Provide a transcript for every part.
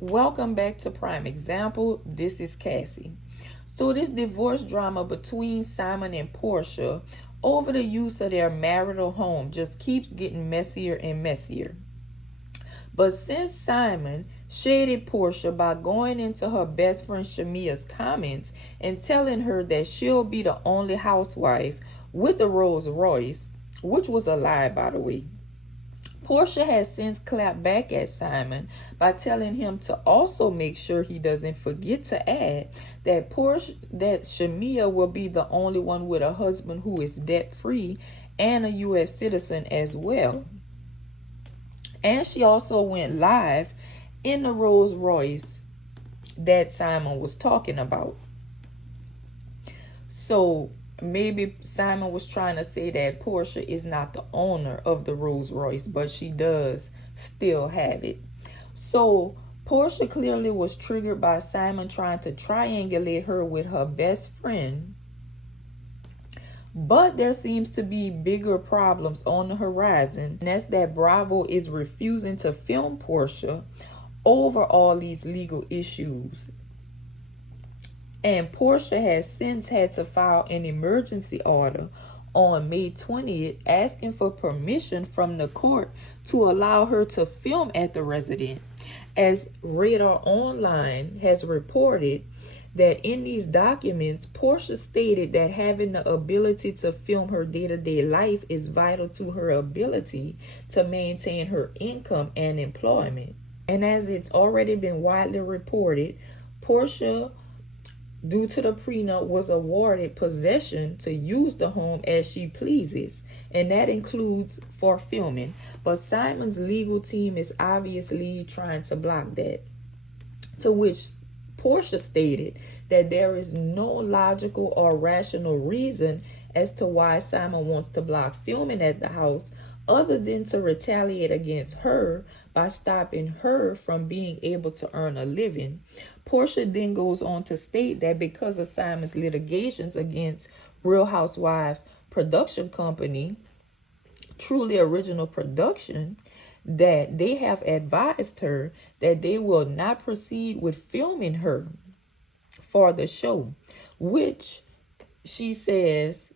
Welcome back to Prime Example. This is Cassie. So this divorce drama between Simon and Porsha over the use of their marital home just keeps getting messier and messier. But since Simon shaded Porsha by going into her best friend Shamia's comments and telling her that she'll be the only housewife with the Rolls Royce, which was a lie, by the way, Porsha has since clapped back at Simon by telling him to also make sure he doesn't forget to add that Shamia will be the only one with a husband who is debt-free and a U.S. citizen as well. And she also went live in the Rolls Royce that Simon was talking about. So maybe Simon was trying to say that Porsha is not the owner of the Rolls Royce, but she does still have it. So Porsha clearly was triggered by Simon trying to triangulate her with her best friend. But there seems to be bigger problems on the horizon, and that's that Bravo is refusing to film Porsha over all these legal issues. And Porsha has since had to file an emergency order on May 20th asking for permission from the court to allow her to film at the residence. As Radar Online has reported that in these documents, Porsha stated that having the ability to film her day-to-day life is vital to her ability to maintain her income and employment. And as it's already been widely reported, Porsha, due to the prenup, was awarded possession to use the home as she pleases, and that includes for filming. But Simon's legal team is obviously trying to block that, to which Porsha stated that there is no logical or rational reason as to why Simon wants to block filming at the house other than to retaliate against her by stopping her from being able to earn a living. Porsha then goes on to state that because of Simon's litigations against Real Housewives production company, Truly Original Production, that they have advised her that they will not proceed with filming her for the show, which she says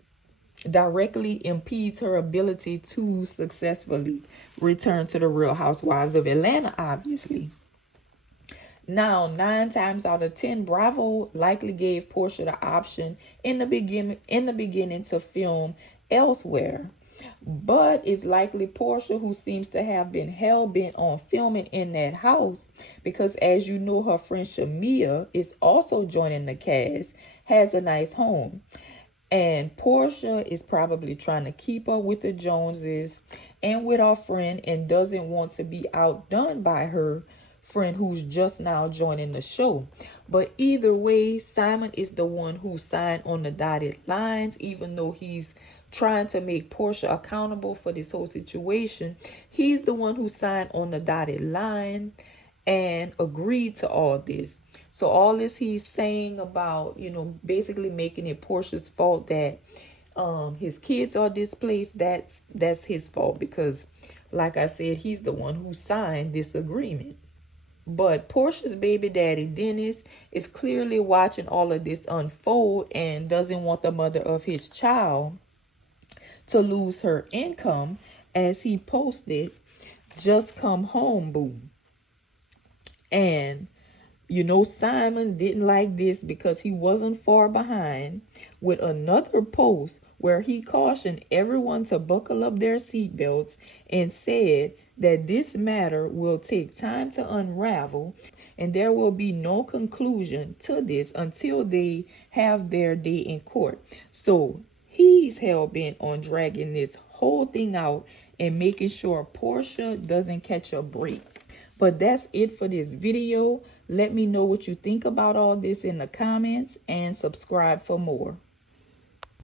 directly impedes her ability to successfully return to the Real Housewives of Atlanta, obviously. Now, 9 times out of 10, Bravo likely gave Porsha the option in the beginning to film elsewhere. But it's likely Porsha who seems to have been hell-bent on filming in that house because, as you know, her friend Shamia is also joining the cast, has a nice home. And Porsha is probably trying to keep up with the Joneses and with our friend and doesn't want to be outdone by her friend who's just now joining the show. But either way, Simon is the one who signed on the dotted lines, even though he's trying to make Porsha accountable for this whole situation. He's the one who signed on the dotted line and agreed to all this. So all this he's saying about, basically making it Porsha's fault that his kids are displaced, that's his fault because, like I said, he's the one who signed this agreement. But Porsha's baby daddy, Dennis, is clearly watching all of this unfold and doesn't want the mother of his child to lose her income, as he posted, "Just come home, boo." And Simon didn't like this because he wasn't far behind with another post where he cautioned everyone to buckle up their seatbelts and said that this matter will take time to unravel and there will be no conclusion to this until they have their day in court. So he's hell-bent on dragging this whole thing out and making sure Porsha doesn't catch a break. But that's it for this video. Let me know what you think about all this in the comments and subscribe for more.